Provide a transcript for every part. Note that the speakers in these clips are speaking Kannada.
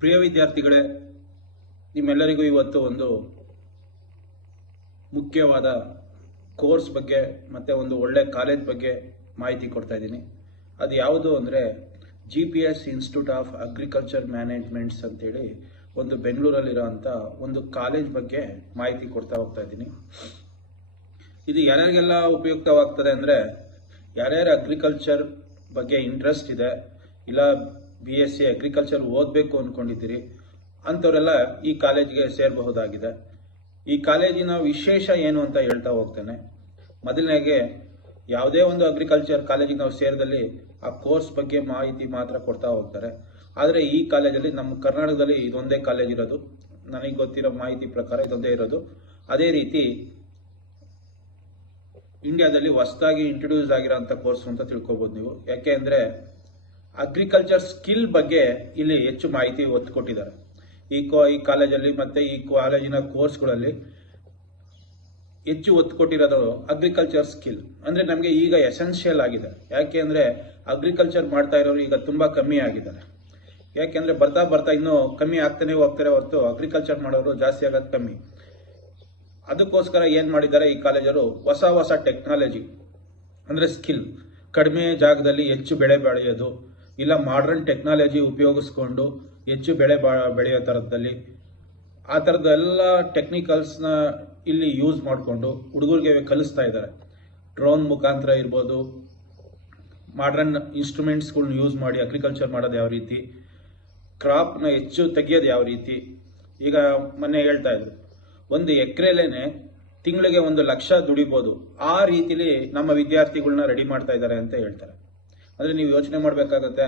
ಪ್ರಿಯ ವಿದ್ಯಾರ್ಥಿಗಳೇ, ನಿಮ್ಮೆಲ್ಲರಿಗೂ ಇವತ್ತು ಒಂದು ಮುಖ್ಯವಾದ ಕೋರ್ಸ್ ಬಗ್ಗೆ ಮತ್ತು ಒಂದು ಒಳ್ಳೆ ಕಾಲೇಜ್ ಬಗ್ಗೆ ಮಾಹಿತಿ ಕೊಡ್ತಾ ಇದ್ದೀನಿ. ಅದು ಯಾವುದು ಅಂದರೆ G P S institute of agriculture managements ಅಂತೇಳಿ ಒಂದು ಬೆಂಗಳೂರಲ್ಲಿರೋಂಥ ಒಂದು ಕಾಲೇಜ್ ಬಗ್ಗೆ ಮಾಹಿತಿ ಕೊಡ್ತಾ ಹೋಗ್ತಾ ಇದ್ದೀನಿ. ಇದು ಯಾರ್ಯಾರಿಗೆಲ್ಲ ಉಪಯುಕ್ತವಾಗ್ತದೆ ಅಂದರೆ ಯಾರ್ಯಾರು ಅಗ್ರಿಕಲ್ಚರ್ ಬಗ್ಗೆ ಇಂಟ್ರೆಸ್ಟ್ ಇದೆ, ಇಲ್ಲ ಬಿ ಎಸ್ ಸಿ ಅಗ್ರಿಕಲ್ಚರ್ ಓದಬೇಕು ಅಂದ್ಕೊಂಡಿದ್ದೀರಿ ಅಂಥವರೆಲ್ಲ ಈ ಕಾಲೇಜ್ಗೆ ಸೇರಬಹುದಾಗಿದೆ. ಈ ಕಾಲೇಜಿನ ವಿಶೇಷ ಏನು ಅಂತ ಹೇಳ್ತಾ ಹೋಗ್ತೇನೆ. ಮೊದಲನೇಗೆ, ಯಾವುದೇ ಒಂದು ಅಗ್ರಿಕಲ್ಚರ್ ಕಾಲೇಜಿಗೆ ನಾವು ಸೇರಿದಲ್ಲಿ ಆ ಕೋರ್ಸ್ ಬಗ್ಗೆ ಮಾಹಿತಿ ಮಾತ್ರ ಕೊಡ್ತಾ ಹೋಗ್ತಾರೆ. ಆದರೆ ಈ ಕಾಲೇಜಲ್ಲಿ ನಮ್ಮ ಕರ್ನಾಟಕದಲ್ಲಿ ಇದೊಂದೇ ಕಾಲೇಜ್ ಇರೋದು. ನನಗೆ ಗೊತ್ತಿರೋ ಮಾಹಿತಿ ಪ್ರಕಾರ ಇದೊಂದೇ ಇರೋದು. ಅದೇ ರೀತಿ ಇಂಡಿಯಾದಲ್ಲಿ ಹೊಸದಾಗಿ ಇಂಟ್ರೊಡ್ಯೂಸ್ ಆಗಿರೋಂಥ ಕೋರ್ಸ್ ಅಂತ ತಿಳ್ಕೊಬೋದು ನೀವು. ಯಾಕೆ ಅಂದರೆ ಅಗ್ರಿಕಲ್ಚರ್ ಸ್ಕಿಲ್ ಬಗ್ಗೆ ಇಲ್ಲಿ ಹೆಚ್ಚು ಮಾಹಿತಿ ಒತ್ತು ಕೊಟ್ಟಿದ್ದಾರೆ ಈ ಕೋ, ಈ ಕಾಲೇಜಲ್ಲಿ ಮತ್ತು ಈ ಕಾಲೇಜಿನ ಕೋರ್ಸ್ಗಳಲ್ಲಿ ಹೆಚ್ಚು ಒತ್ತು ಕೊಟ್ಟಿರೋದು ಅಗ್ರಿಕಲ್ಚರ್ ಸ್ಕಿಲ್ ಅಂದರೆ ನಮಗೆ ಈಗ ಎಸೆನ್ಷಿಯಲ್ ಆಗಿದೆ. ಯಾಕೆ ಅಂದರೆ ಅಗ್ರಿಕಲ್ಚರ್ ಮಾಡ್ತಾ ಇರೋರು ಈಗ ತುಂಬ ಕಮ್ಮಿ ಆಗಿದ್ದಾರೆ. ಯಾಕೆಂದರೆ ಬರ್ತಾ ಬರ್ತಾ ಇನ್ನೂ ಕಮ್ಮಿ ಆಗ್ತಾನೆ ಹೋಗ್ತಾರೆ ಹೊರತು ಅಗ್ರಿಕಲ್ಚರ್ ಮಾಡೋರು ಜಾಸ್ತಿ ಆಗೋದು ಕಮ್ಮಿ. ಅದಕ್ಕೋಸ್ಕರ ಏನು ಮಾಡಿದ್ದಾರೆ ಈ ಕಾಲೇಜರು ಹೊಸ ಹೊಸ ಟೆಕ್ನಾಲಜಿ ಅಂದರೆ ಸ್ಕಿಲ್ ಕಡಿಮೆ ಜಾಗದಲ್ಲಿ ಹೆಚ್ಚು ಬೆಳೆ ಬೆಳೆಯೋದು ಇಲ್ಲ ಮಾಡ್ರನ್ ಟೆಕ್ನಾಲಜಿ ಉಪಯೋಗಿಸ್ಕೊಂಡು ಹೆಚ್ಚು ಬೆಳೆ ಬಾ, ಬೆಳೆಯೋ ಥರದಲ್ಲಿ ಆ ಥರದ ಎಲ್ಲ ಟೆಕ್ನಿಕಲ್ಸ್ನ ಇಲ್ಲಿ ಯೂಸ್ ಮಾಡಿಕೊಂಡು ಹುಡುಗರಿಗೆ ಕಲಿಸ್ತಾ ಇದ್ದಾರೆ. ಡ್ರೋನ್ ಮುಖಾಂತರ ಇರ್ಬೋದು ಮಾಡ್ರನ್ ಇನ್ಸ್ಟ್ರೂಮೆಂಟ್ಸ್ಗಳನ್ನ ಯೂಸ್ ಮಾಡಿ ಅಗ್ರಿಕಲ್ಚರ್ ಮಾಡೋದು ಯಾವ ರೀತಿ ಕ್ರಾಪ್ನ ಹೆಚ್ಚು ತೆಗಿಯೋದು ಯಾವ ರೀತಿ, ಈಗ ಮೊನ್ನೆ ಹೇಳ್ತಾ ಇದ್ರು. ಒಂದು ಎಕರೆಲೇನೆ ತಿಂಗಳಿಗೆ ಒಂದು ಲಕ್ಷ ದುಡಿಬೋದು. ಆ ರೀತಿಲಿ ನಮ್ಮ ವಿದ್ಯಾರ್ಥಿಗಳನ್ನ ರೆಡಿ ಮಾಡ್ತಾ ಇದ್ದಾರೆ ಅಂತ ಹೇಳ್ತಾರೆ. ಅಂದರೆ ನೀವು ಯೋಚನೆ ಮಾಡಬೇಕಾಗತ್ತೆ,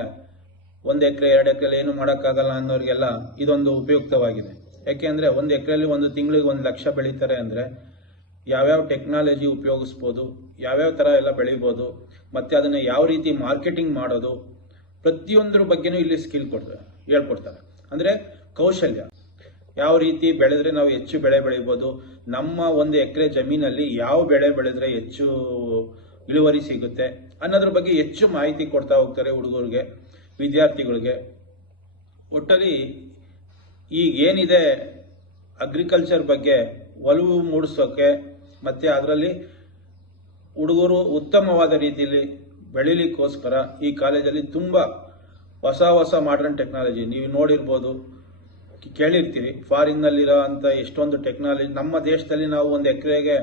ಒಂದು ಎಕರೆ, ಎರಡು ಎಕರೆಲಿ ಏನು ಮಾಡೋಕ್ಕಾಗಲ್ಲ ಅನ್ನೋರಿಗೆಲ್ಲ ಇದೊಂದು ಉಪಯುಕ್ತವಾಗಿದೆ. ಯಾಕೆಂದರೆ ಒಂದು ಎಕರೆಯಲ್ಲಿ ಒಂದು ತಿಂಗಳಿಗೆ ಒಂದು ಲಕ್ಷ ಬೆಳೀತಾರೆ ಅಂದರೆ ಯಾವ್ಯಾವ ಟೆಕ್ನಾಲಜಿ ಉಪಯೋಗಿಸ್ಬೋದು, ಯಾವ್ಯಾವ ಥರ ಎಲ್ಲ ಬೆಳಿಬೋದು, ಮತ್ತು ಅದನ್ನು ಯಾವ ರೀತಿ ಮಾರ್ಕೆಟಿಂಗ್ ಮಾಡೋದು, ಪ್ರತಿಯೊಂದ್ರ ಬಗ್ಗೆನೂ ಇಲ್ಲಿ ಸ್ಕಿಲ್ ಕೊಡ್ತಾರೆ, ಹೇಳ್ಕೊಡ್ತಾರೆ. ಅಂದರೆ ಕೌಶಲ್ಯ. ಯಾವ ರೀತಿ ಬೆಳೆದ್ರೆ ನಾವು ಹೆಚ್ಚು ಬೆಳೆ ಬೆಳಿಬೋದು, ನಮ್ಮ ಒಂದು ಎಕರೆ ಜಮೀನಲ್ಲಿ ಯಾವ ಬೆಳೆ ಬೆಳೆದ್ರೆ ಹೆಚ್ಚು ಇಳುವರಿ ಸಿಗುತ್ತೆ. ಅನ್ನೋದ್ರ ಬಗ್ಗೆ ಹೆಚ್ಚು ಮಾಹಿತಿ ಕೊಡ್ತಾ ಹೋಗ್ತಾರೆ ಹುಡುಗರಿಗೆ, ವಿದ್ಯಾರ್ಥಿಗಳಿಗೆ. ಒಟ್ಟಲ್ಲಿ ಈಗ ಏನಿದೆ ಅಗ್ರಿಕಲ್ಚರ್ ಬಗ್ಗೆ ಒಲವು ಮೂಡಿಸೋಕೆ ಮತ್ತು ಅದರಲ್ಲಿ ಹುಡುಗರು ಉತ್ತಮವಾದ ರೀತಿಯಲ್ಲಿ ಬೆಳಿಲಿಕ್ಕೋಸ್ಕರ ಈ ಕಾಲೇಜಲ್ಲಿ ತುಂಬ ಹೊಸ ಹೊಸ ಮಾಡ್ರನ್ ಟೆಕ್ನಾಲಜಿ ನೀವು ನೋಡಿರ್ಬೋದು. ಕೇಳಿರ್ತೀರಿ. ಫಾರಿನ್ನಲ್ಲಿರೋ ಅಂಥ ಎಷ್ಟೊಂದು ಟೆಕ್ನಾಲಜಿ, ನಮ್ಮ ದೇಶದಲ್ಲಿ ನಾವು ಒಂದು ಎಕರೆಗೆ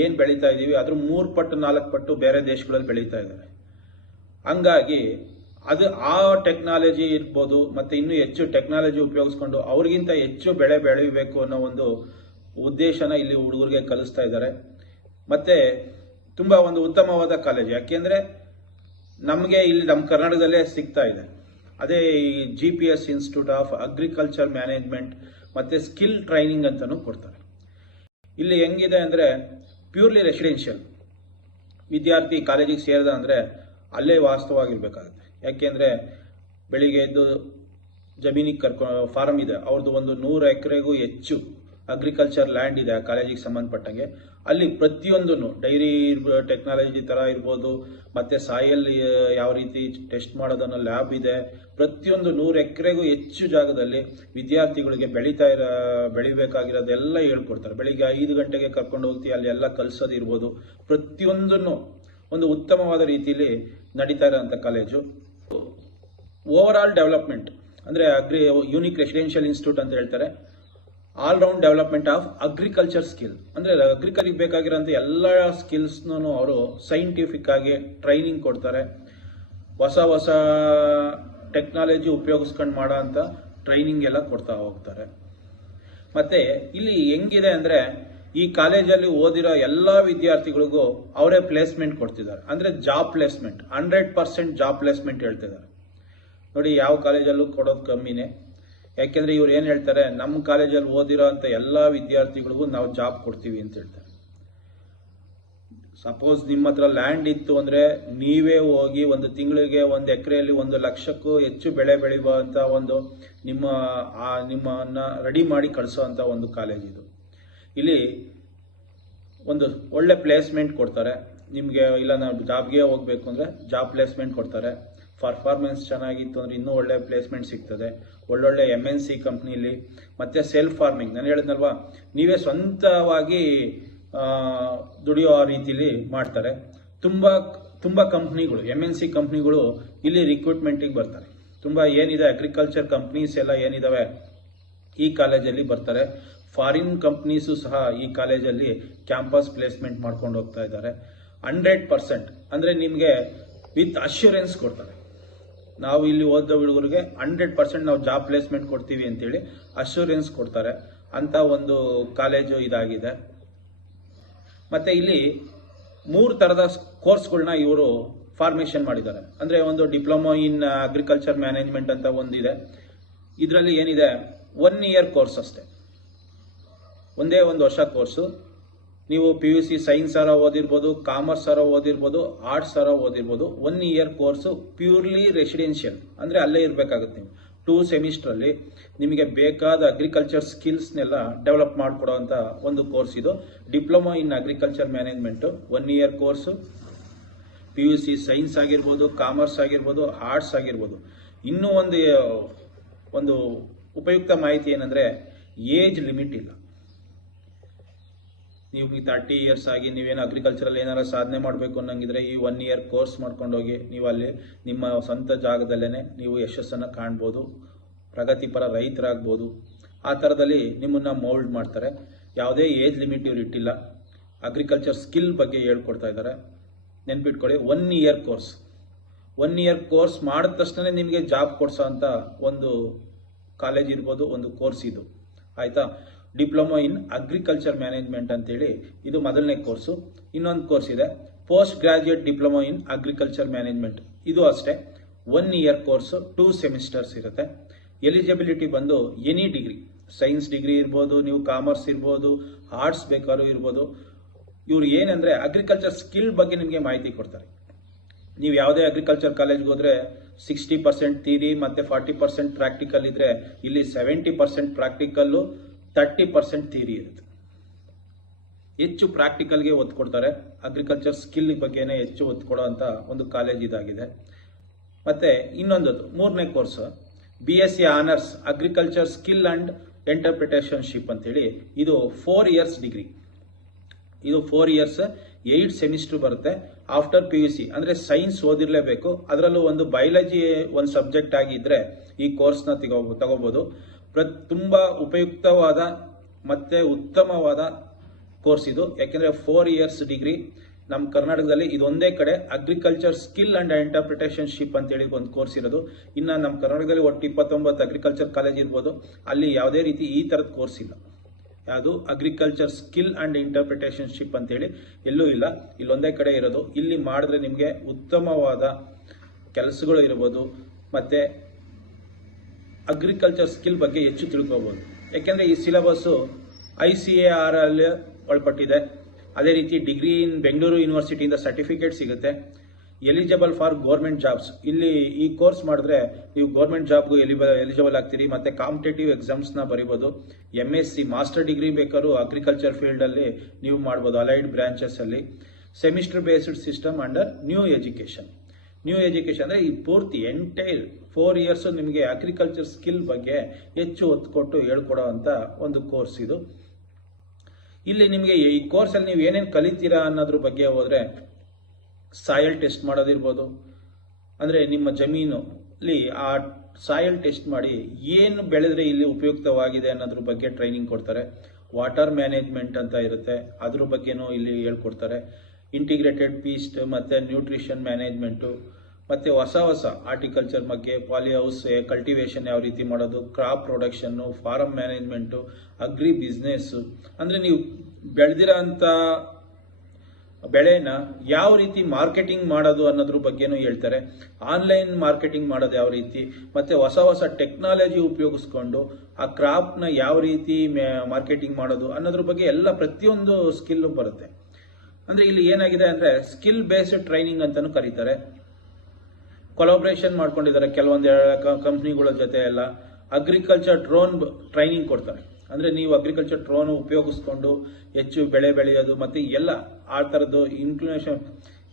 ಏನು ಬೆಳೀತಾ ಇದ್ದೀವಿ, ಅದ್ರ ಮೂರು ಪಟ್ಟು, ನಾಲ್ಕು ಪಟ್ಟು ಬೇರೆ ದೇಶಗಳಲ್ಲಿ ಬೆಳೀತಾ ಇದ್ದಾರೆ. ಹಂಗಾಗಿ ಅದು ಆ ಟೆಕ್ನಾಲಜಿ ಇರ್ಬೋದು, ಮತ್ತು ಇನ್ನೂ ಹೆಚ್ಚು ಟೆಕ್ನಾಲಜಿ ಉಪಯೋಗಿಸ್ಕೊಂಡು ಅವ್ರಿಗಿಂತ ಹೆಚ್ಚು ಬೆಳೆ ಬೆಳಿಬೇಕು ಅನ್ನೋ ಒಂದು ಉದ್ದೇಶನ ಇಲ್ಲಿ ಹುಡುಗರಿಗೆ ಕಲಿಸ್ತಾ ಇದ್ದಾರೆ. ಮತ್ತು ತುಂಬ ಒಂದು ಉತ್ತಮವಾದ ಕಾಲೇಜ್, ಯಾಕೆಂದರೆ ನಮಗೆ ಇಲ್ಲಿ ನಮ್ಮ ಕರ್ನಾಟಕದಲ್ಲೇ ಸಿಗ್ತಾ ಇದೆ. ಅದೇ ಈ G P S institute of agriculture management ಮತ್ತು ಸ್ಕಿಲ್ ಟ್ರೈನಿಂಗ್ ಅಂತಲೂ ಕೊಡ್ತಾರೆ. ಇಲ್ಲಿ ಹೆಂಗಿದೆ ಅಂದರೆ ಪ್ಯೂರ್ಲಿ ರೆಸಿಡೆನ್ಷಿಯಲ್ ವಿದ್ಯಾರ್ಥಿ ಕಾಲೇಜಿಗೆ ಸೇರಿದ ಅಂದರೆ ಅಲ್ಲೇ ವಾಸ್ತವವಾಗಿರ್ಬೇಕಾಗುತ್ತೆ ಯಾಕೆಂದರೆ ಬೆಳಿಗ್ಗೆ ಎದ್ದು ಜಮೀನಿಗೆ ಕರ್ಕೊ ಫಾರ್ಮ್ ಇದೆ ಅವ್ರದ್ದು ಒಂದು ನೂರು ಎಕರೆಗೂ ಹೆಚ್ಚು ಅಗ್ರಿಕಲ್ಚರ್ ಲ್ಯಾಂಡ್ ಇದೆ ಆ ಕಾಲೇಜಿಗೆ ಸಂಬಂಧಪಟ್ಟಂಗೆ. ಅಲ್ಲಿ ಪ್ರತಿಯೊಂದನ್ನು ಡೈರಿ ಟೆಕ್ನಾಲಜಿ ಥರ ಇರ್ಬೋದು, ಮತ್ತು ಸಾಯಲ್ ಯಾವ ರೀತಿ ಟೆಸ್ಟ್ ಮಾಡೋದನ್ನೋ ಲ್ಯಾಬ್ ಇದೆ ಪ್ರತಿಯೊಂದು ನೂರು ಎಕರೆಗೂ ಹೆಚ್ಚು ಜಾಗದಲ್ಲಿ ವಿದ್ಯಾರ್ಥಿಗಳಿಗೆ ಬೆಳೀತಾ ಇರೋ, ಬೆಳಿಬೇಕಾಗಿರೋದೆಲ್ಲ ಹೇಳ್ಕೊಡ್ತಾರೆ. ಬೆಳಿಗ್ಗೆ ಐದು ಗಂಟೆಗೆ ಕರ್ಕೊಂಡು ಹೋಗ್ತೀವಿ ಅಲ್ಲಿ ಎಲ್ಲ ಕಲಿಸೋದಿರ್ಬೋದು ಪ್ರತಿಯೊಂದನ್ನು ಒಂದು ಉತ್ತಮವಾದ ರೀತಿಯಲ್ಲಿ ನಡೀತಾ ಇರೋಂಥ ಕಾಲೇಜು. ಓವರ್ ಆಲ್ ಡೆವಲಪ್ಮೆಂಟ್ ಅಂದರೆ ಅಗ್ರಿ ಯೂನಿಕ್ ರೆಸಿಡೆನ್ಷಿಯಲ್ ಇನ್ಸ್ಟಿಟ್ಯೂಟ್ ಅಂತ ಹೇಳ್ತಾರೆ. All round development of agriculture skill ಅಂದರೆ ಅಗ್ರಿಕಲ್ಗೆ ಬೇಕಾಗಿರೋಂಥ ಎಲ್ಲ ಸ್ಕಿಲ್ಸ್ನೂ ಅವರು ಸೈಂಟಿಫಿಕ್ ಆಗಿ ಟ್ರೈನಿಂಗ್ ಕೊಡ್ತಾರೆ. ಹೊಸ ಹೊಸ ಟೆಕ್ನಾಲಜಿ ಉಪಯೋಗಿಸ್ಕೊಂಡು ಮಾಡೋ ಅಂತ ಟ್ರೈನಿಂಗ್ ಎಲ್ಲ ಕೊಡ್ತಾ ಹೋಗ್ತಾರೆ. ಮತ್ತೆ ಇಲ್ಲಿ ಹೆಂಗಿದೆ ಅಂದರೆ ಈ ಕಾಲೇಜಲ್ಲಿ ಓದಿರೋ ಎಲ್ಲ ವಿದ್ಯಾರ್ಥಿಗಳಿಗೂ ಅವರೇ ಪ್ಲೇಸ್ಮೆಂಟ್ ಕೊಡ್ತಿದ್ದಾರೆ. ಅಂದರೆ job placement hundred percent job placement ಹೇಳ್ತಿದ್ದಾರೆ. ನೋಡಿ ಯಾವ ಕಾಲೇಜಲ್ಲೂ ಕೊಡೋದು ಕಮ್ಮಿನೇ. ಯಾಕೆಂದ್ರೆ ಇವ್ರು ಏನು ಹೇಳ್ತಾರೆ ನಮ್ಮ ಕಾಲೇಜಲ್ಲಿ ಓದಿರೋ ಅಂತ ಎಲ್ಲ ವಿದ್ಯಾರ್ಥಿಗಳಿಗೂ ನಾವು ಜಾಬ್ ಕೊಡ್ತೀವಿ ಅಂತ ಹೇಳ್ತಾರೆ. ಸಪೋಸ್ ನಿಮ್ಮ ಹತ್ರ ಲ್ಯಾಂಡ್ ಇತ್ತು ಅಂದರೆ ನೀವೇ ಹೋಗಿ ಒಂದು ತಿಂಗಳಿಗೆ ಒಂದು ಎಕರೆಯಲ್ಲಿ ಒಂದು ಲಕ್ಷಕ್ಕೂ ಹೆಚ್ಚು ಬೆಳೆ ಬೆಳೆಯುವಂತ ಒಂದು ನಿಮ್ಮ, ಆ, ನಿಮ್ಮನ್ನ ರೆಡಿ ಮಾಡಿ ಕಳಿಸೋವಂಥ ಒಂದು ಕಾಲೇಜ್ ಇದು. ಇಲ್ಲಿ ಒಂದು ಒಳ್ಳೆ ಪ್ಲೇಸ್ಮೆಂಟ್ ಕೊಡ್ತಾರೆ. ನಿಮಗೆ ಇಲ್ಲ ನಾವು ಜಾಬ್ಗೆ ಹೋಗ್ಬೇಕು ಅಂದರೆ ಜಾಬ್ ಪ್ಲೇಸ್ಮೆಂಟ್ ಕೊಡ್ತಾರೆ. ಪರ್ಫಾರ್ಮೆನ್ಸ್ ಚೆನ್ನಾಗಿತ್ತು ಅಂದ್ರೆ ಇನ್ನೂ ಒಳ್ಳೆ ಪ್ಲೇಸ್ಮೆಂಟ್ ಸಿಗ್ತದೆ. ಒಳ್ಳೊಳ್ಳೆ ಎಂ ಎನ್ ಸಿ ಕಂಪ್ನಿಲಿ ಮತ್ತೆ ಸೆಲ್ಫ್ ಫಾರ್ಮಿಂಗ್ ನಾನು ಹೇಳಿದ್ನಲ್ವಾ? ನೀವೇ ಸ್ವಂತವಾಗಿ ದುಡಿಯೋ ಆ ರೀತಿಲಿ ಮಾಡ್ತಾರೆ. ತುಂಬ ತುಂಬ ಕಂಪ್ನಿಗಳು ಎಂ ಎನ್ ಸಿ ಕಂಪ್ನಿಗಳು ಇಲ್ಲಿ ರಿಕ್ರೂಟ್ಮೆಂಟಿಗೆ ಬರ್ತಾರೆ. ತುಂಬ ಏನಿದೆ ಅಗ್ರಿಕಲ್ಚರ್ ಕಂಪ್ನೀಸ್ ಎಲ್ಲ ಏನಿದಾವೆ ಈ ಕಾಲೇಜಲ್ಲಿ ಬರ್ತಾರೆ. ಫಾರಿನ್ ಕಂಪ್ನೀಸು ಸಹ ಈ ಕಾಲೇಜಲ್ಲಿ ಕ್ಯಾಂಪಸ್ ಪ್ಲೇಸ್ಮೆಂಟ್ ಮಾಡ್ಕೊಂಡು ಹೋಗ್ತಾ ಇದ್ದಾರೆ. ಹಂಡ್ರೆಡ್ ಪರ್ಸೆಂಟ್ ಅಂದರೆ ನಿಮಗೆ ವಿತ್ ಅಶ್ಯೂರೆನ್ಸ್ ಕೊಡ್ತಾರೆ. ನಾವು ಇಲ್ಲಿ ಓದಿದ ಹುಡುಗರಿಗೆ ಹಂಡ್ರೆಡ್ ಪರ್ಸೆಂಟ್ ನಾವು ಜಾಬ್ ಪ್ಲೇಸ್ಮೆಂಟ್ ಕೊಡ್ತೀವಿ ಅಂತೇಳಿ ಅಶ್ಯೂರೆನ್ಸ್ ಕೊಡ್ತಾರೆ. ಅಂತ ಒಂದು ಕಾಲೇಜು ಇದಾಗಿದೆ. ಮತ್ತೆ ಇಲ್ಲಿ ಮೂರು ಥರದ ಕೋರ್ಸ್ಗಳನ್ನ ಇವರು ಫಾರ್ಮೇಷನ್ ಮಾಡಿದ್ದಾರೆ. ಅಂದರೆ ಒಂದು ಡಿಪ್ಲೊಮಾ ಇನ್ ಅಗ್ರಿಕಲ್ಚರ್ ಮ್ಯಾನೇಜ್ಮೆಂಟ್ ಅಂತ ಒಂದಿದೆ. ಇದರಲ್ಲಿ ಏನಿದೆ? ಒನ್ ಇಯರ್ ಕೋರ್ಸ್ ಅಷ್ಟೇ. ಒಂದೇ ಒಂದು ವರ್ಷ ಕೋರ್ಸು ನೀವು ಪಿ ಯು ಸಿ ಸೈನ್ಸ್ ಆರೋ ಓದಿರ್ಬೋದು ಕಾಮರ್ಸ್ ಆರೋ ಓದಿರ್ಬೋದು ಆರ್ಟ್ಸ್ ಆರೋ ಓದಿರ್ಬೋದು one year course purely residential ಅಂದರೆ ಅಲ್ಲೇ ಇರಬೇಕಾಗುತ್ತೆ ನೀವು. ಟೂ ಸೆಮಿಸ್ಟ್ರಲ್ಲಿ ನಿಮಗೆ ಬೇಕಾದ ಅಗ್ರಿಕಲ್ಚರ್ ಸ್ಕಿಲ್ಸ್ನೆಲ್ಲ ಡೆವಲಪ್ ಮಾಡಿಕೊಡೋವಂಥ ಒಂದು ಕೋರ್ಸ್ ಇದು. Diploma in agriculture management one year course P U C science ಆಗಿರ್ಬೋದು ಕಾಮರ್ಸ್ ಆಗಿರ್ಬೋದು ಆರ್ಟ್ಸ್ ಆಗಿರ್ಬೋದು. ಇನ್ನೂ ಒಂದು ಒಂದು ಉಪಯುಕ್ತ ಮಾಹಿತಿ ಏನಂದರೆ ಏಜ್ ಲಿಮಿಟ್ ಇಲ್ಲ. ನೀವು ತರ್ಟಿ ಇಯರ್ಸ್ ಆಗಿ ನೀವೇನು ಅಗ್ರಿಕಲ್ಚರಲ್ಲಿ ಏನಾರ ಸಾಧನೆ ಮಾಡಬೇಕು ಅನ್ನಂಗಿದ್ರೆ ಈ ಒನ್ ಇಯರ್ ಕೋರ್ಸ್ ಮಾಡ್ಕೊಂಡೋಗಿ ನೀವು ಅಲ್ಲಿ ನಿಮ್ಮ ಸ್ವಂತ ಜಾಗದಲ್ಲೇ ನೀವು ಯಶಸ್ಸನ್ನು ಕಾಣ್ಬೋದು, ಪ್ರಗತಿಪರ ರೈತರಾಗ್ಬೋದು. ಆ ಥರದಲ್ಲಿ ನಿಮ್ಮನ್ನು ಮೌಲ್ಡ್ ಮಾಡ್ತಾರೆ. ಯಾವುದೇ ಏಜ್ ಲಿಮಿಟ್ ಇವ್ರು ಇಟ್ಟಿಲ್ಲ. ಅಗ್ರಿಕಲ್ಚರ್ ಸ್ಕಿಲ್ ಬಗ್ಗೆ ಹೇಳ್ಕೊಡ್ತಾ ಇದ್ದಾರೆ. ನೆನ್ಪಿಟ್ಕೊಳ್ಳಿ one year course one year course ಮಾಡಿದ ತಕ್ಷಣ ನಿಮಗೆ ಜಾಬ್ ಕೊಡ್ಸೋ ಅಂತ ಒಂದು ಕಾಲೇಜ್ ಇರ್ಬೋದು, ಒಂದು ಕೋರ್ಸ್ ಇದು. ಆಯ್ತಾ? ಡಿಪ್ಲೊಮಾ ಇನ್ ಅಗ್ರಿಕಲ್ಚರ್ ಮ್ಯಾನೇಜ್ಮೆಂಟ್ ಅಂತೇಳಿ ಇದು ಮೊದಲನೇ ಕೋರ್ಸು. ಇನ್ನೊಂದು ಕೋರ್ಸ್ ಇದೆ. Post graduate diploma in agriculture management ಇದು ಅಷ್ಟೇ. One year course two semesters ಇರುತ್ತೆ. ಎಲಿಜಿಬಿಲಿಟಿ ಬಂದು ಎನಿ ಡಿಗ್ರಿ ಸೈನ್ಸ್ ಡಿಗ್ರಿ ಇರ್ಬೋದು ನೀವು ಕಾಮರ್ಸ್ ಇರ್ಬೋದು ಆರ್ಟ್ಸ್ ಬೇಕಾದ್ರೂ ಇರ್ಬೋದು. ಇವ್ರು ಏನಂದ್ರೆ ಅಗ್ರಿಕಲ್ಚರ್ ಸ್ಕಿಲ್ ಬಗ್ಗೆ ನಿಮಗೆ ಮಾಹಿತಿ ಕೊಡ್ತಾರೆ. ನೀವು ಯಾವುದೇ ಅಗ್ರಿಕಲ್ಚರ್ ಕಾಲೇಜ್ಗೆ ಹೋದ್ರೆ ಸಿಕ್ಸ್ಟಿ ಪರ್ಸೆಂಟ್ ಥಿಯರಿ ಮತ್ತೆ ಫಾರ್ಟಿ ಪರ್ಸೆಂಟ್ ಪ್ರಾಕ್ಟಿಕಲ್ ಇದ್ರೆ ಇಲ್ಲಿ seventy percent practical thirty percent theory ಇರುತ್ತೆ. ಹೆಚ್ಚು ಪ್ರಾಕ್ಟಿಕಲ್ಗೆ ಒತ್ತು ಕೊಡ್ತಾರೆ ಅಗ್ರಿಕಲ್ಚರ್ ಸ್ಕಿಲ್ ಬಗ್ಗೆನೇ ಹೆಚ್ಚು ಒತ್ತು ಕೊಡೋ ಒಂದು ಕಾಲೇಜ್ ಇದಾಗಿದೆ. ಮತ್ತೆ ಇನ್ನೊಂದು ಮೂರನೇ course B S C honours agriculture skill and entrepreneurship ಅಂತೇಳಿ ಇದು ಫೋರ್ ಇಯರ್ಸ್ ಡಿಗ್ರಿ ಇದು ಫೋರ್ ಇಯರ್ಸ್ ಏಯ್ಟ್ ಸೆಮಿಸ್ಟರ್ ಬರುತ್ತೆ. ಆಫ್ಟರ್ ಪಿ ಯು ಸಿ ಅಂದರೆ ಸೈನ್ಸ್ ಓದಿರಲೇಬೇಕು. ಅದರಲ್ಲೂ ಒಂದು ಬಯಾಲಜಿ ಒಂದು ಸಬ್ಜೆಕ್ಟ್ ಆಗಿದ್ರೆ ಈ ಕೋರ್ಸ್ನ ತಗೋ ತಗೋಬೋದು. ಪ್ರ ತುಂಬ ಉಪಯುಕ್ತವಾದ ಮತ್ತು ಉತ್ತಮವಾದ ಕೋರ್ಸ್ ಇದು. ಯಾಕೆಂದರೆ ಫೋರ್ ಇಯರ್ಸ್ ಡಿಗ್ರಿ ನಮ್ಮ ಕರ್ನಾಟಕದಲ್ಲಿ ಇದೊಂದೇ ಕಡೆ ಅಗ್ರಿಕಲ್ಚರ್ ಸ್ಕಿಲ್ ಅಂಡ್ ಎಂಟರ್ಪ್ರಿಟೇಷನ್ಶಿಪ್ ಅಂತೇಳಿ ಒಂದು ಕೋರ್ಸ್ ಇರೋದು. ಇನ್ನು ನಮ್ಮ ಕರ್ನಾಟಕದಲ್ಲಿ ಒಟ್ಟು ಇಪ್ಪತ್ತೊಂಬತ್ತು ಅಗ್ರಿಕಲ್ಚರ್ ಕಾಲೇಜ್ ಇರ್ಬೋದು. ಅಲ್ಲಿ ಯಾವುದೇ ರೀತಿ ಈ ಥರದ ಕೋರ್ಸ್ ಇಲ್ಲ. ಯಾವುದು? ಅಗ್ರಿಕಲ್ಚರ್ ಸ್ಕಿಲ್ ಅಂಡ್ ಇಂಟರ್ಪ್ರಿಟೇಷನ್ಶಿಪ್ ಅಂತೇಳಿ ಎಲ್ಲೂ ಇಲ್ಲ. ಇಲ್ಲೊಂದೇ ಕಡೆ ಇರೋದು. ಇಲ್ಲಿ ಮಾಡಿದ್ರೆ ನಿಮಗೆ ಉತ್ತಮವಾದ ಕೆಲಸಗಳು ಇರ್ಬೋದು. ಮತ್ತೆ ಅಗ್ರಿಕಲ್ಚರ್ ಸ್ಕಿಲ್ ಬಗ್ಗೆ ಹೆಚ್ಚು ತಿಳ್ಕೊಬೋದು. ಯಾಕೆಂದರೆ ಈ syllabus I C A R ಅಲ್ಲಿ ಒಳಪಟ್ಟಿದೆ. ಅದೇ ರೀತಿ ಡಿಗ್ರಿ ಇನ್ ಬೆಂಗಳೂರು ಯೂನಿವರ್ಸಿಟಿಯಿಂದ ಸರ್ಟಿಫಿಕೇಟ್ ಸಿಗುತ್ತೆ. ಎಲಿಜಿಬಲ್ ಫಾರ್ ಗೌರ್ಮೆಂಟ್ ಜಾಬ್ಸ್ ಇಲ್ಲಿ ಈ ಕೋರ್ಸ್ ಮಾಡಿದ್ರೆ ನೀವು ಗೌರ್ಮೆಂಟ್ ಜಾಬ್ಗೂ ಎಲಿಬ ಎಲಿಜಿಬಲ್ ಆಗ್ತೀರಿ. ಮತ್ತೆ ಕಾಂಪಿಟೇಟಿವ್ ಎಕ್ಸಾಮ್ಸ್ನ ಬರಿಬೋದು. M S C master degree ಬೇಕಾದ್ರೂ ಅಗ್ರಿಕಲ್ಚರ್ ಫೀಲ್ಡಲ್ಲಿ ನೀವು ಮಾಡ್ಬೋದು allied ಬ್ರಾಂಚಸ್ಸಲ್ಲಿ semester based system under new education new education ಅಂದರೆ ಈ ಪೂರ್ತಿ ಎಂಟೈರ್ ಫೋರ್ ಇಯರ್ಸು ನಿಮಗೆ ಅಗ್ರಿಕಲ್ಚರ್ ಸ್ಕಿಲ್ ಬಗ್ಗೆ ಹೆಚ್ಚು ಒತ್ತು ಕೊಟ್ಟು ಹೇಳ್ಕೊಡೋ ಅಂತ ಒಂದು ಕೋರ್ಸ್ ಇದು. ಇಲ್ಲಿ ನಿಮಗೆ ಈ ಕೋರ್ಸಲ್ಲಿ ನೀವು ಏನೇನು ಕಲಿತೀರಾ ಅನ್ನೋದ್ರ ಬಗ್ಗೆ ಹೋದರೆ ಸಾಯಲ್ ಟೆಸ್ಟ್ ಮಾಡೋದಿರ್ಬೋದು. ಅಂದರೆ ನಿಮ್ಮ ಜಮೀನು ಅಲ್ಲಿ ಆ ಸಾಯಲ್ ಟೆಸ್ಟ್ ಮಾಡಿ ಏನು ಬೆಳೆದ್ರೆ ಇಲ್ಲಿ ಉಪಯುಕ್ತವಾಗಿದೆ ಅನ್ನೋದ್ರ ಬಗ್ಗೆ ಟ್ರೈನಿಂಗ್ ಕೊಡ್ತಾರೆ. ವಾಟರ್ ಮ್ಯಾನೇಜ್ಮೆಂಟ್ ಅಂತ ಇರುತ್ತೆ, ಅದ್ರ ಬಗ್ಗೆನೂ ಇಲ್ಲಿ ಹೇಳ್ಕೊಡ್ತಾರೆ. ಇಂಟಿಗ್ರೇಟೆಡ್ ಪೀಸ್ಟ್ ಮತ್ತು ನ್ಯೂಟ್ರಿಷನ್ ಮ್ಯಾನೇಜ್ಮೆಂಟು ಮತ್ತು ಹೊಸ ಹೊಸ ಆರ್ಟಿಕಲ್ಚರ್ ಬಗ್ಗೆ ಪಾಲಿ ಹೌಸ್ ಕಲ್ಟಿವೇಶನ್ ಯಾವ ರೀತಿ ಮಾಡೋದು crop production farm management agri business ಅಂದರೆ ನೀವು ಬೆಳೆದಿರೋ ಅಂಥ ಬೆಳೆನ ಯಾವ ರೀತಿ ಮಾರ್ಕೆಟಿಂಗ್ ಮಾಡೋದು ಅನ್ನೋದ್ರ ಬಗ್ಗೆನೂ ಹೇಳ್ತಾರೆ. ಆನ್ಲೈನ್ ಮಾರ್ಕೆಟಿಂಗ್ ಮಾಡೋದು ಯಾವ ರೀತಿ, ಮತ್ತೆ ಹೊಸ ಹೊಸ ಟೆಕ್ನಾಲಜಿ ಉಪಯೋಗಿಸ್ಕೊಂಡು ಆ ಕ್ರಾಪ್ನ ಯಾವ ರೀತಿ ಮಾರ್ಕೆಟಿಂಗ್ ಮಾಡೋದು ಅನ್ನೋದ್ರ ಬಗ್ಗೆ ಎಲ್ಲ ಪ್ರತಿಯೊಂದು ಸ್ಕಿಲ್ಲು ಬರುತ್ತೆ. ಅಂದ್ರೆ ಇಲ್ಲಿ ಏನಾಗಿದೆ ಅಂದ್ರೆ ಸ್ಕಿಲ್ ಬೇಸ್ಡ್ ಟ್ರೈನಿಂಗ್ ಅಂತಲೂ ಕರೀತಾರೆ. ಕೊಲಾಬ್ರೇಷನ್ ಮಾಡ್ಕೊಂಡಿದ್ದಾರೆ. ಕೆಲವೊಂದು ಕಂಪ್ನಿಗಳ ಜೊತೆ ಎಲ್ಲ. ಅಗ್ರಿಕಲ್ಚರ್ ಡ್ರೋನ್ ಟ್ರೈನಿಂಗ್ ಕೊಡ್ತಾರೆ. ಅಂದ್ರೆ ನೀವು ಅಗ್ರಿಕಲ್ಚರ್ ಡ್ರೋನ್ ಉಪಯೋಗಿಸ್ಕೊಂಡು ಹೆಚ್ಚು ಬೆಳೆ ಬೆಳೆಯೋದು ಮತ್ತೆ ಎಲ್ಲ ಆ ಥರದ್ದು ಇನ್ಕ್ಲುನೇಷನ್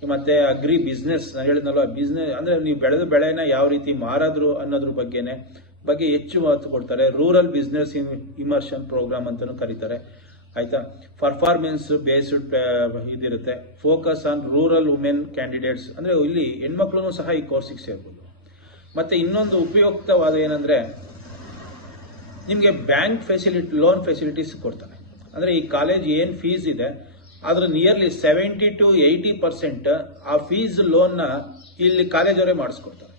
ಮತ್ತೆ ಅಗ್ರಿ ಬಿಸ್ನೆಸ್ ನಾನು ಹೇಳಿದ್ನಲ್ಲ ಬಿಸ್ನೆಸ್ ಅಂದ್ರೆ ನೀವು ಬೆಳೆದ ಬೆಳೆನ ಯಾವ ರೀತಿ ಮಾರಾದ್ರು ಅನ್ನೋದ್ರ ಬಗ್ಗೆನೆ, ಬಗ್ಗೆ ಹೆಚ್ಚು ಒತ್ತು ಕೊಡ್ತಾರೆ. ರೂರಲ್ ಬಿಸ್ನೆಸ್ ಇಮರ್ಷನ್ ಪ್ರೋಗ್ರಾಮ್ ಅಂತಲೂ ಕರೀತಾರೆ. ಆಯ್ತಾ? ಪರ್ಫಾರ್ಮೆನ್ಸ್ ಬೇಸ್ಡ್ ಇದಿರುತ್ತೆ. Focus on rural women candidates ಅಂದ್ರೆ ಇಲ್ಲಿ ಹೆಣ್ಮಕ್ಳು ಸಹ ಈ ಕೋರ್ಸಿಗೆ ಸೇರ್ಬೋದು. ಮತ್ತೆ ಇನ್ನೊಂದು ಉಪಯುಕ್ತವಾದ ಏನಂದ್ರೆ, ನಿಮಗೆ ಬ್ಯಾಂಕ್ ಫೆಸಿಲಿಟಿ ಲೋನ್ ಫೆಸಿಲಿಟೀಸ್ ಕೊಡ್ತಾರೆ. ಅಂದ್ರೆ ಈ ಕಾಲೇಜ್ ಏನ್ ಫೀಸ್ ಇದೆ ಅದ್ರ nearly seventy to eighty percent ಆ ಫೀಸ್ ಲೋನ್ನ ಇಲ್ಲಿ ಕಾಲೇಜ್ ಅವರೇ ಮಾಡಿಸ್ಕೊಡ್ತಾರೆ.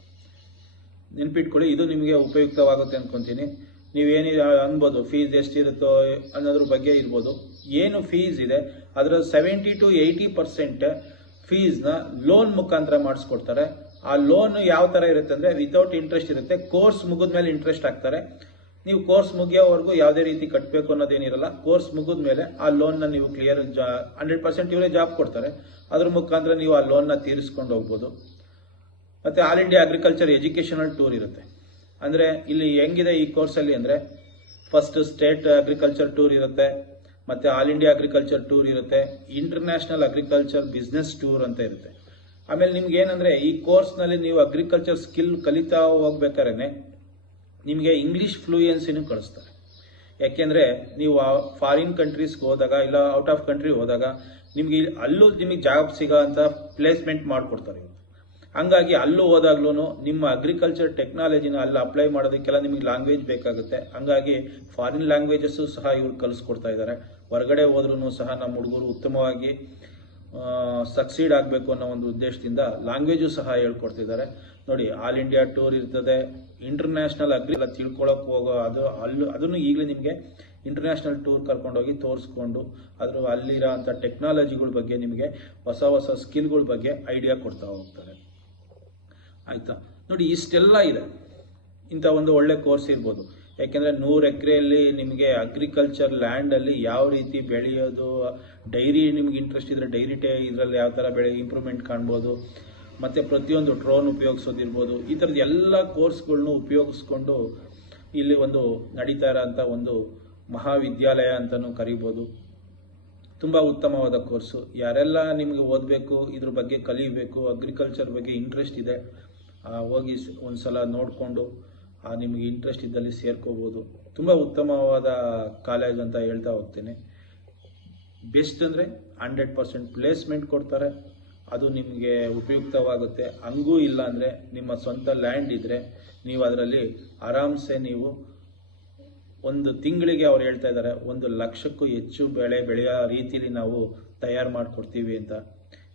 ನೆನ್ಪಿಟ್ಕೊಳ್ಳಿ, ಇದು ನಿಮಗೆ ಉಪಯುಕ್ತವಾಗುತ್ತೆ ಅನ್ಕೊಂತೀನಿ. ನೀವೇನು ಅನ್ಬೋದು ಫೀಸ್ ಎಷ್ಟಿರುತ್ತೋ ಅನ್ನೋದ್ರ ಬಗ್ಗೆ ಇರ್ಬೋದು. ಏನು ಫೀಸ್ ಇದೆ, ಅದರ ಸೆವೆಂಟಿ ಟು ಏಯ್ಟಿ ಪರ್ಸೆಂಟ್ ಫೀಸ್ನ ಲೋನ್ ಮುಖಾಂತರ ಮಾಡಿಸ್ಕೊಡ್ತಾರೆ. ಆ ಲೋನ್ ಯಾವ ಥರ ಇರುತ್ತೆ ಅಂದರೆ ವಿತೌಟ್ ಇಂಟ್ರೆಸ್ಟ್ ಇರುತ್ತೆ. ಕೋರ್ಸ್ ಮುಗಿದ್ಮೇಲೆ ಇಂಟ್ರೆಸ್ಟ್ ಹಾಕ್ತಾರೆ. ನೀವು ಕೋರ್ಸ್ ಮುಗಿಯೋವರೆಗೂ ಯಾವುದೇ ರೀತಿ ಕಟ್ಟಬೇಕು ಅನ್ನೋದೇನಿರಲ್ಲ ಕೋರ್ಸ್ ಮುಗಿದ್ಮೇಲೆ ಆ ಲೋನ್ನ ನೀವು ಕ್ಲಿಯರ್ ಜಾ ಹಂಡ್ರೆಡ್ ಪರ್ಸೆಂಟ್ ಇವರೇ ಜಾಬ್ ಕೊಡ್ತಾರೆ. ಅದ್ರ ಮುಖಾಂತರ ನೀವು ಆ ಲೋನ್ನ ತೀರಿಸ್ಕೊಂಡು ಹೋಗ್ಬೋದು. ಮತ್ತು all India agriculture educational tour ಇರುತ್ತೆ. ಅಂದ್ರೆ ಇಲ್ಲಿ ಹೆಂಗಿದೆ ಈ ಕೋರ್ಸಲ್ಲಿ ಅಂದ್ರೆ ಫಸ್ಟ್ ಸ್ಟೇಟ್ ಅಗ್ರಿಕಲ್ಚರ್ ಟೂರ್ ಇರುತ್ತೆ, ಮತ್ತೆ ಆಲ್ ಇಂಡಿಯಾ ಅಗ್ರಿಕಲ್ಚರ್ ಟೂರ್ ಇರುತ್ತೆ ಇಂಟರ್ನ್ಯಾಷನಲ್ ಅಗ್ರಿಕಲ್ಚರ್ ಬಿಸ್ನೆಸ್ ಟೂರ್ ಅಂತ ಇರುತ್ತೆ ಆಮೇಲೆ ನಿಮ್ಗೆ ಏನಂದ್ರೆ ಈ ಕೋರ್ಸ್ನಲ್ಲಿ ನೀವು ಅಗ್ರಿಕಲ್ಚರ್ ಸ್ಕಿಲ್ ಕಲಿತಾ ಹೋಗ್ಬೇಕಾದ್ರೆ ನಿಮಗೆ ಇಂಗ್ಲಿಷ್ ಫ್ಲೂಯೆನ್ಸಿನೂ ಕಳಿಸ್ತಾರೆ ಯಾಕೆಂದ್ರೆ ನೀವು ಫಾರಿನ್ ಕಂಟ್ರೀಸ್ಗೆ ಹೋದಾಗ ಇಲ್ಲ ಔಟ್ ಆಫ್ ಕಂಟ್ರಿ ಹೋದಾಗ, ನಿಮ್ಗೆ ಅಲ್ಲೂ ನಿಮಗೆ ಜಾಬ್ ಸಿಗೋ ಅಂತ ಪ್ಲೇಸ್ಮೆಂಟ್ ಮಾಡಿಕೊಡ್ತಾರೆ. ಹಂಗಾಗಿ ಅಲ್ಲೂ ಹೋದಾಗ್ಲೂ ನಿಮ್ಮ ಅಗ್ರಿಕಲ್ಚರ್ ಟೆಕ್ನಾಲಜಿನ ಅಲ್ಲಿ ಅಪ್ಲೈ ಮಾಡೋದಕ್ಕೆಲ್ಲ ನಿಮಗೆ ಲ್ಯಾಂಗ್ವೇಜ್ ಬೇಕಾಗುತ್ತೆ. ಹಂಗಾಗಿ ಫಾರಿನ್ ಲ್ಯಾಂಗ್ವೇಜಸ್ ಸಹ ಇವ್ರು ಕಲಿಸ್ಕೊಡ್ತಾ ಇದ್ದಾರೆ. ಹೊರಗಡೆ ಹೋದ್ರೂ ಸಹ ನಮ್ಮ ಹುಡುಗರು ಉತ್ತಮವಾಗಿ ಸಕ್ಸೀಡ್ ಆಗಬೇಕು ಅನ್ನೋ ಒಂದು ಉದ್ದೇಶದಿಂದ ಲ್ಯಾಂಗ್ವೇಜು ಸಹ ಹೇಳ್ಕೊಡ್ತಿದ್ದಾರೆ. ನೋಡಿ ಆಲ್ ಇಂಡಿಯಾ ಟೂರ್ ಇರ್ತದೆ. ಇಂಟರ್ನ್ಯಾಷನಲ್ ಅಗ್ರಿ ಎಲ್ಲ ತಿಳ್ಕೊಳಕ್ ಹೋಗೋ ಅದು ಅಲ್ಲೂ ಅದನ್ನು ಈಗಲೇ ನಿಮಗೆ ಇಂಟರ್ನ್ಯಾಷನಲ್ ಟೂರ್ ಕರ್ಕೊಂಡೋಗಿ ತೋರಿಸ್ಕೊಂಡು ಅದ್ರ ಅಲ್ಲಿರೋ ಅಂಥ ಟೆಕ್ನಾಲಜಿಗಳ ಬಗ್ಗೆ ನಿಮಗೆ ಹೊಸ ಹೊಸ ಸ್ಕಿಲ್ಗಳ ಬಗ್ಗೆ ಐಡಿಯಾ ಕೊಡ್ತಾ ಹೋಗ್ತಾರೆ. ಆಯ್ತಾ? ನೋಡಿ ಇಷ್ಟೆಲ್ಲ ಇದೆ. ಇಂಥ ಒಂದು ಒಳ್ಳೆ ಕೋರ್ಸ್ ಇರ್ಬೋದು. ಯಾಕೆಂದರೆ ನೂರು ಎಕರೆಯಲ್ಲಿ ನಿಮಗೆ ಅಗ್ರಿಕಲ್ಚರ್ ಲ್ಯಾಂಡ್ ಅಲ್ಲಿ ಯಾವ ರೀತಿ ಬೆಳೆಯೋದು ಡೈರಿ ನಿಮ್ಗೆ ಇಂಟ್ರೆಸ್ಟ್ ಇದ್ರೆ ಡೈರಿ ಟೇ ಇದರಲ್ಲಿ ಯಾವ ಥರ ಬೆಳೆ ಇಂಪ್ರೂವ್ಮೆಂಟ್ ಕಾಣ್ಬೋದು, ಮತ್ತೆ ಪ್ರತಿಯೊಂದು ಡ್ರೋನ್ ಉಪಯೋಗಿಸೋದಿರ್ಬೋದು, ಈ ಥರದ ಎಲ್ಲ ಕೋರ್ಸ್ಗಳ್ನು ಉಪಯೋಗಿಸ್ಕೊಂಡು ಇಲ್ಲಿ ಒಂದು ನಡೀತಾ ಇರೋಂಥ ಒಂದು ಮಹಾವಿದ್ಯಾಲಯ ಅಂತಲೂ ಕರಿಬೋದು. ತುಂಬ ಉತ್ತಮವಾದ ಕೋರ್ಸು ಯಾರೆಲ್ಲ ನಿಮಗೆ ಓದಬೇಕು, ಇದ್ರ ಬಗ್ಗೆ ಕಲಿಬೇಕು ಅಗ್ರಿಕಲ್ಚರ್ ಬಗ್ಗೆ ಇಂಟ್ರೆಸ್ಟ್ ಇದೆ ಹೋಗಿ ಸ್- ಒಂದ್ಸಲ ನೋಡಿಕೊಂಡು ನಿಮಗೆ ಇಂಟ್ರೆಸ್ಟ್ ಇದ್ದಲ್ಲಿ ಸೇರ್ಕೋಬೋದು. ತುಂಬ ಉತ್ತಮವಾದ ಕಾಲೇಜ್ ಅಂತ ಹೇಳ್ತಾ ಹೋಗ್ತೀನಿ. ಬೆಸ್ಟ್ ಅಂದರೆ ಹಂಡ್ರೆಡ್ ಪರ್ಸೆಂಟ್ ಪ್ಲೇಸ್ಮೆಂಟ್ ಕೊಡ್ತಾರೆ. ಅದು ನಿಮಗೆ ಉಪಯುಕ್ತವಾಗುತ್ತೆ. ಹಂಗೂ ಇಲ್ಲ ಅಂದರೆ ನಿಮ್ಮ ಸ್ವಂತ ಲ್ಯಾಂಡ್ ಇದ್ದರೆ ನೀವು ಅದರಲ್ಲಿ ಆರಾಮ್ಸೆ ನೀವು ಒಂದು ತಿಂಗಳಿಗೆ ಅವ್ರು ಹೇಳ್ತಾ ಇದ್ದಾರೆ, ಒಂದು ಲಕ್ಷಕ್ಕೂ ಹೆಚ್ಚು ಬೆಳೆ ಬೆಳೆಯೋ ರೀತಿಯಲ್ಲಿ ನಾವು ತಯಾರು ಮಾಡಿಕೊಡ್ತೀವಿ ಅಂತ.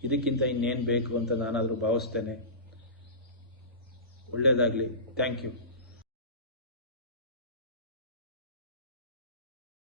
ಇದಕ್ಕಿಂತ ಇನ್ನೇನು ಬೇಕು ಅಂತ ನಾನಾದರೂ ಭಾವಿಸ್ತೇನೆ. ಒಳ್ಳೆಯದಾಗಲಿ ಥ್ಯಾಂಕ್ ಯು